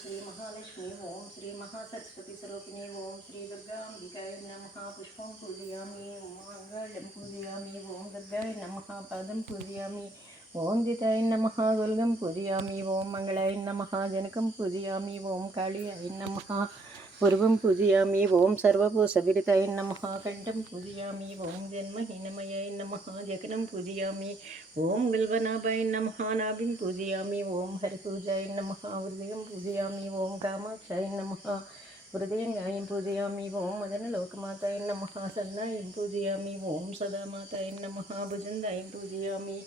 श्री महालक्ष्मी ओम श्री महासरस्वती स्वरूपिणी ओम श्री दुर्गांबिकाय नमः पुष्पं पूजयामि ओम मंगलं पूजयामि ओम दुर्गाय नमः पादं पूजयामि ओम दिताय नमः दुर्गं पूजयामि ओम मंगलाय नमः जनकं पूजयामि ओम कालियाय नमः पूर्वं पूजयामि ओम सर्वभूषविदिताय नमः कंठं पूजयामि ओम जन्महीनमयाय नमः जगनं पूजयामि ओम बिल्वनाभाय नमः नाभिं पूजयामि ओम हरिपूजाय नमः हृदयं पूजयामि ओम कामाक्षाय नमः हृदयङ्गायं पूजयामि ओम मदनलोकमाताय नमः सन्नायं पूजयामि ओम सदामाताय नमः भुजन्दायं पूजयामि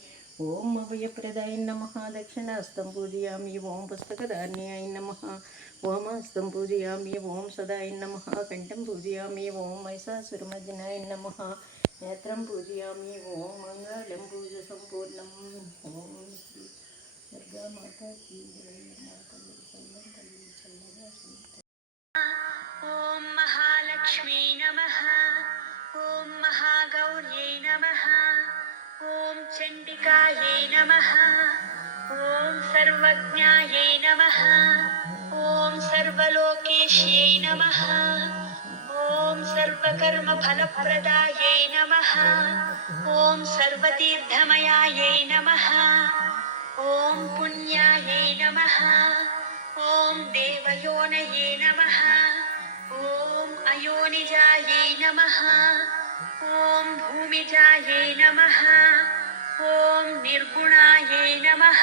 ओम अभयप्रदाय नमः दक्षिणास्तं पूजयामि ओम पुस्तकधान्याय नमः ओमस्तं पूजयामि ओम सदाय नमः कंठं पूजयामि ओम महिषासुरमर्दिनाय नमः नेत्रं पूजयामि ओम मंगलं पूजसम्पूर्णम् ओम श्री दुर्गा माता की जय ॐ महालक्ष्मी नमः ॐ महागौर्यै नमः ॐ चण्डिकायै नमः ॐ सर्वज्ञायै नमः ॐ सर्वलोकेश्यै नमः ॐ सर्वकर्मफलप्रदायै नमः ॐ सर्वतीर्थमयायै नमः ॐ पुण्यायै नमः ॐ देवयोनये नमः ॐ अयोनिजायै नमः ॐ भूमिजायै नमः ॐ निर्गुणायै नमः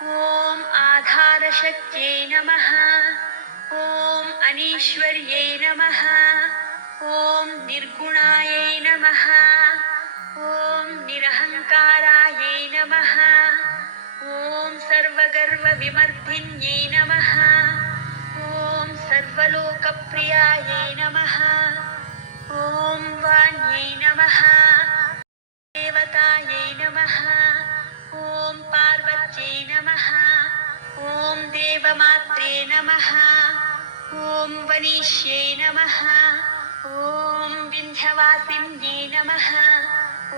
ॐ आधारशक्त्यै नमः ॐ अनीश्वर्यै नमः ॐ निर्गुणायै नमः ॐ निरहङ्कारायै नमः ॐ सर्वगर्वविमर्दिन्यै नमः ॐ सर्वलोकप्रियायै नमः ॐ वाण्यै नमः देवतायै नमः ॐ पार्वत्यै नमः ॐ देवमात्रे नमः ॐ वनिष्यै नमः ॐ विन्ध्यवासिन्यै नमः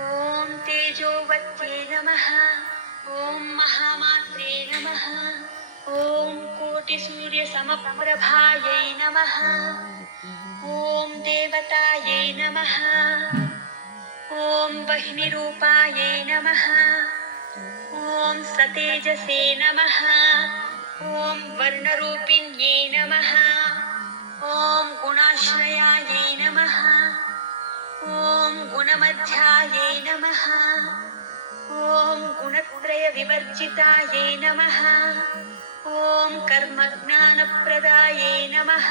ॐ तेजोवत्यै नमः ॐ महामात्रे नमः ॐ कोटिसूर्यसमप्रभायै नमः ॐ देवतायै नमः ॐ वह्निरूपायै नमः ॐ सतेजसे नमः ॐ वर्णरूपिण्यै नमः ॐ गुणाश्रयायै नमः ॐ गुणमध्यायै नमः ॐ गुणत्रयविवर्जितायै नमः ॐ कर्मज्ञानप्रदायै नमः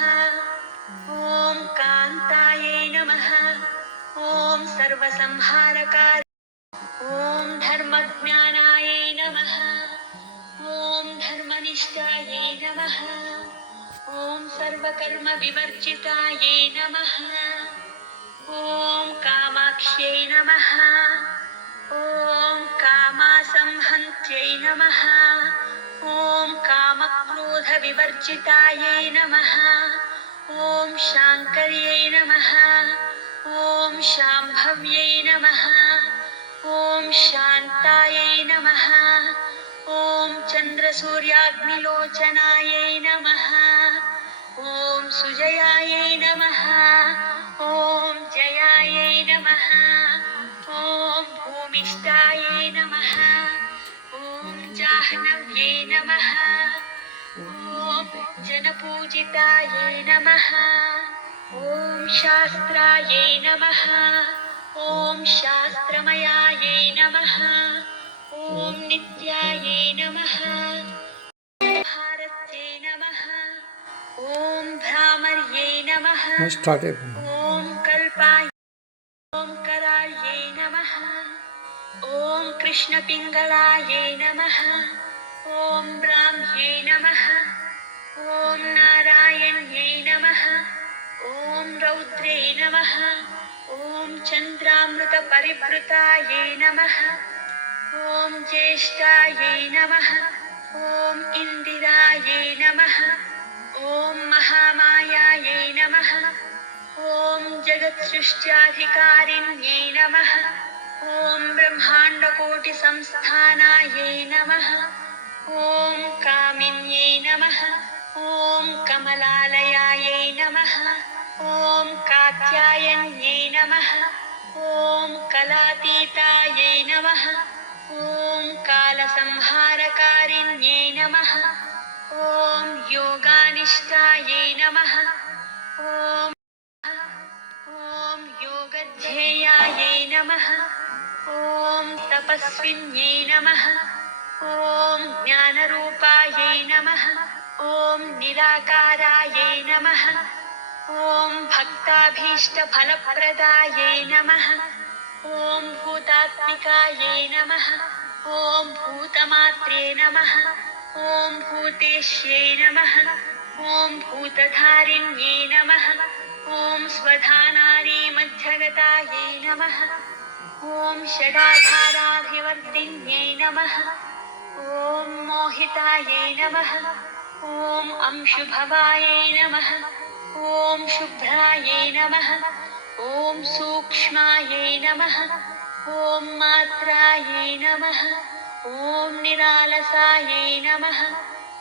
ॐ कान्तायै नमः ॐ सर्वसंहारकाय ॐ धर्मज्ञानायै नमः ॐ धर्मनिष्ठायै नमः ॐ सर्वकर्मविवर्जितायै नमः ॐ कामाक्ष्यै नमः ॐ कामासंहन्त्यै नमः ॐ कामक्रोधविवर्जितायै नमः ॐ शाङ्कर्यै नमः ॐ शाम्भव्यै नमः ॐ शान्तायै नमः ॐ चन्द्रसूर्याग्निलोचनायै नमः ॐ सुजयायै नमः ॐ जयायै नमः ॐ भूमिष्ठायै नमः ॐ जाह्नव्यै नमः ॐ जनपूजितायै नमः ॐ शास्त्रायै नमः ॐ शास्त्रमयायै नमः ॐ नित्यायै नमः भारत्यै नमः ॐ भ्रामर्यै नमः ॐ कल्पाय ॐ करायै नमः ॐ कृष्णपिङ्गलायै नमः ॐ ब्राह्म्यै नमः ॐ नारायण्यै नमः ॐ रौद्रे नमः ॐ चन्द्रामृतपरिवृतायै नमः ॐ ज्येष्ठायै नमः ॐ इन्दिरायै नमः ॐ महामायायै नमः ॐ जगत्सृष्ट्याधिकारिण्यै नमः ॐ ब्रह्माण्डकोटिसंस्थानायै नमः ॐ कामिन्यै नमः ॐ कमलालयायै नमः। ॐ कात्यायन्यै नमः। ॐ कलातीतायै नमः। ॐ कालसंहारकारिण्यै नमः। ॐ योगानिष्ठायै नमः। ॐ योगध्येयायै नमः। ॐ तपस्विन्यै नमः। ॐ ज्ञानरूपायै नमः। ॐ निराकारायै नमः। ॐ भक्ताभीष्टफलप्रदायै नमः। ॐ भूतात्मिकायै नमः। ॐ भूतमात्रे नमः। ॐ भूतेश्यै नमः। ॐ भूतधारिण्यै नमः। ॐ स्वधानारी मध्यगतायै नमः। ॐ षडाधाराभिवर्तिन्यै नमः। ॐ मोहितायै नमः। ॐ अंशुभवायै नमः। ॐ शुभ्रायै नमः। ॐ सूक्ष्मायै नमः। ॐ मात्रायै नमः। ॐ निरालसायै नमः।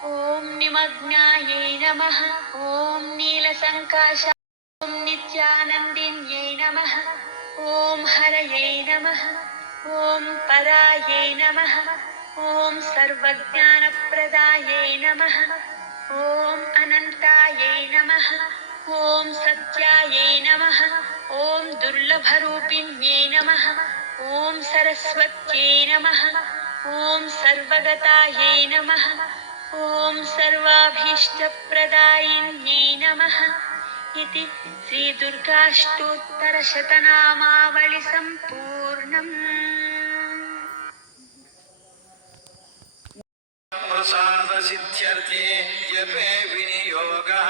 ॐ निमग्नायै नमः। ॐ नीलसङ्काशायै ॐ नित्यानन्दिन्यै नमः। ॐ हरयै नमः। ॐ परायै नमः। ॐ सर्वज्ञानप्रदायै नमः। ॐ अनन्तायै नमः। ॐ सत्यायै नमः। ॐ दुर्लभरूपिण्यै नमः। ॐ सरस्वत्यै नमः। ॐ सर्वगतायै नमः। ॐ सर्वाभीष्टप्रदायिन्यै नमः। इति श्रीदुर्गाष्टोत्तरशतनामावळि सम्पूर्णम्। प्रसाद सिद्ध्यर्थे जपे विनियोगः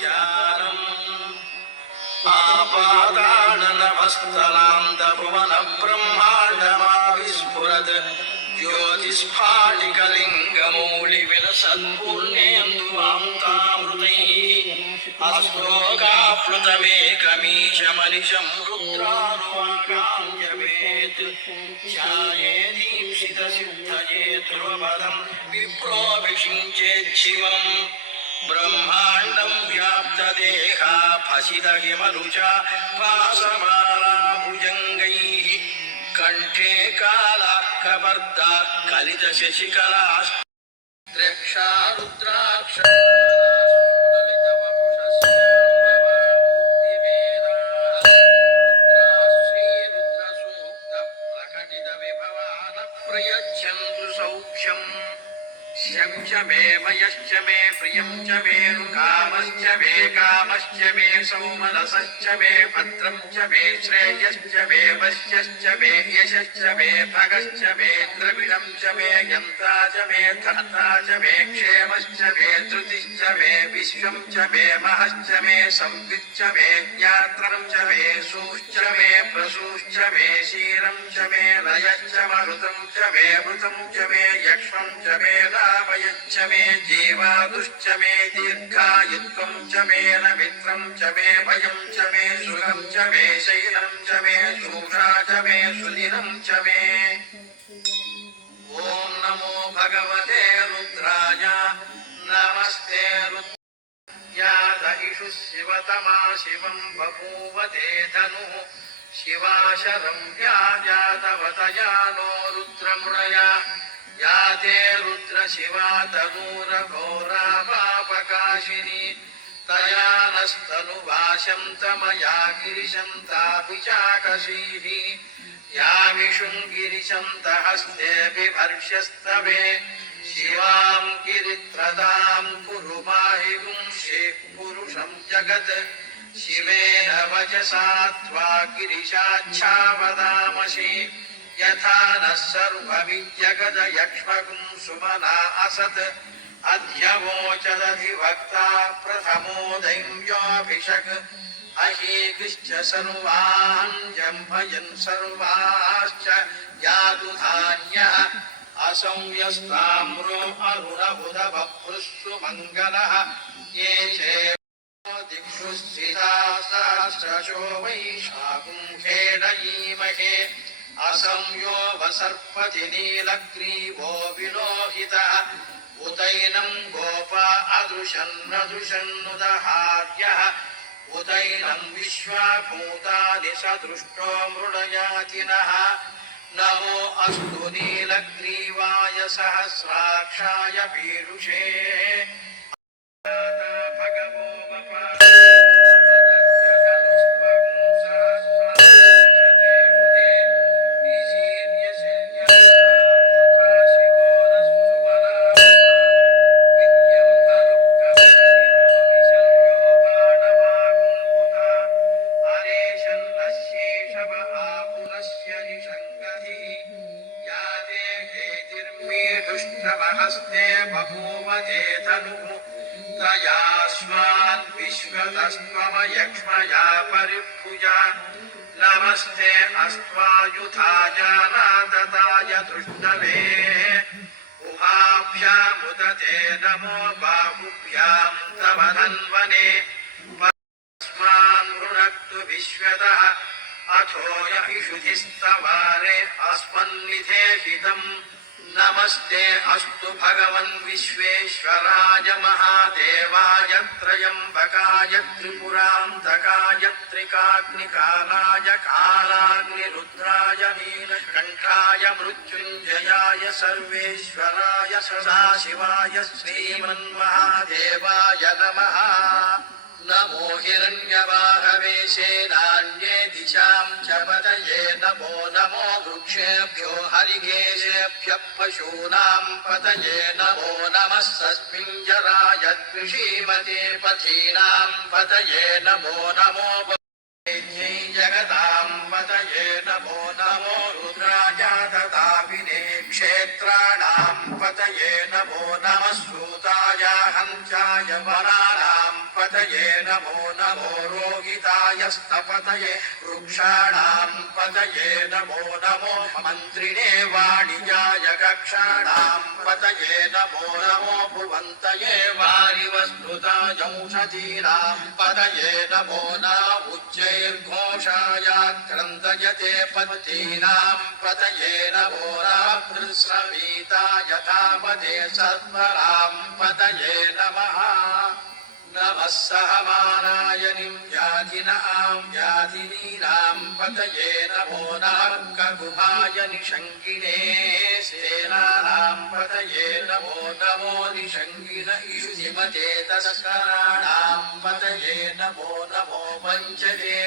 ज्ञानम् आपादाननभस्थलान्तभुवन ब्रह्माण्डमाविस्फुरत् ज्योतिस्फाटिकलिङ्गमौलिविलसत्पुण्येन्दुवान्तामृतैः अस्तोकाप्लुतमेकमीशमनिशं रुद्रानुवागां जपेत् ध्यायेदीप्सितसिद्धये ध्रुवपदं विप्रोऽभिषिञ्चेच्छिवम् ब्रह्माण्डं व्याप्तदेहा फसितहिमरुचा भासमाना भुजङ्गैः कण्ठे कालार्कवर्धा कलितशशिकला द्रक्षा रुद्राक्ष प्रयच्छन्तु सौख्यम् श्यं च मे मयश्च मे प्रियं च मे कामश्च मे कामश्च मे सौमनसश्च मे भद्रं च मे श्रेयश्च मे वश्यश्च मे यशश्च मे भगश्च मे द्रविणं च मे यन्ता च मे धर्ता च मे क्षेमश्च मे धृतिश्च मे विश्वं च मे महश्च मे संविच्च मे ज्ञात्रं च मे सूश्च मे प्रसूश्च मे क्षीरं च मे लयश्च मरुतं च मे मृतं च मे यक्ष्मं च मे लाभयच्च मे जीवादुश्च मे दीर्घायुत्वं च मे नमित्रं च मे भयं च मे सुखं च मे शैलं च मे शूषा च मे सुदिनं च मे ॐ नमो भगवते रुद्राय नमस्ते रुद्राय इषु शिवतमा शिवं बभूव ते धनुः शिवा शरं व्याजातवतया नो रुद्रमुरया या ते रुद्र शिवा तनूरघोरा पापकाशिनी तया नस्तनुभाषं तमया गिरिशन्ताभिचाकशीः यामिषुं गिरिशन्तहस्ते बिभर्ष्यस्तवे शिवां गिरित्रतां कुरु माहि गुंषेः पुरुषं जगत् शिवेन वचसा त्वा गिरिशाच्छावदामसि यथा नः सर्वविद्यगदयक्ष्मगुं सुमना असत् अध्यवोचदधिवक्ता प्रथमो दैव्योऽभिषक् अहीकृश्च सर्वान् जम्भयन् सर्वाश्च यातु धान्यः असंयस्ताम्रो अरुणबुधबभ्रुः मङ्गलः ये दिक्षु स्थिताश्चो वैशाखुं खेलयीमहे असंयो वसर्पति नीलग्रीवो विलोहितः उदैनं गोपा अदृशन्नदृशन्नुदहार्यः उदैनं विश्वाभूतानि सदृष्टो मृडयाति नः नमो अस्तु नीलग्रीवाय सहस्राक्षाय पीयूषे भगवो हस्ते बभूव ते तनुः तयास्मान् विश्वतस्त्वमयक्ष्मया परिभुजा नमस्ते अस्त्वायुधाय नादताय तृष्णवे उहाभ्यामुदते नमो बाहुभ्यां तव धन्वने अस्मान् मृणक्तु विश्वतः अथो य इषुधिस्तवारे अस्मन्निधेहितम् नमस्ते अस्तु भगवन् विश्वेश्वराय महादेवाय त्रयम्बकाय त्रिपुरान्तकाय त्रिकाग्निकालाय कालाग्निरुद्राय नीलकण्ठाय मृत्युञ्जयाय सर्वेश्वराय सदाशिवाय श्रीमन्महादेवाय नमः नमो हिरण्यवाहवे सेनान्ये दिशां च पतये नमो नमो वृक्षेभ्यो हरिकेशेभ्यः पशूनां पतये नमो नमः सस्मिञ्जराय कृषीमते पथीनां पतये नमो नमो जगतां पतये नमो नमो रुद्राय तथापिने क्षेत्राणां पतये नमो नमः सूताय हंसाय वनानां पतये नमो नमो रोहिताय स्तपतये वृक्षाणां पतये नमो नमो मन्त्रिणे वाणिजाय कक्षाणां पतये नमो नमो भुवन्तये वारिवस्तुताय औषधीनां पतये नमो नमः उच्चैर्घोषाय क्रन्दयते पत्तीनां पतये नमो नमः पृश्रवीताय तापदे सर्वरां पतये नमः नमः सहमानाय निव्याधिनां व्याधिनीनां पतये नमो नमः ककुभाय निषङ्गिणे सेनानां पतये नमो नमो निषङ्गिन इषुधिमते तस्कराणां पतये नमो नमो पञ्चदे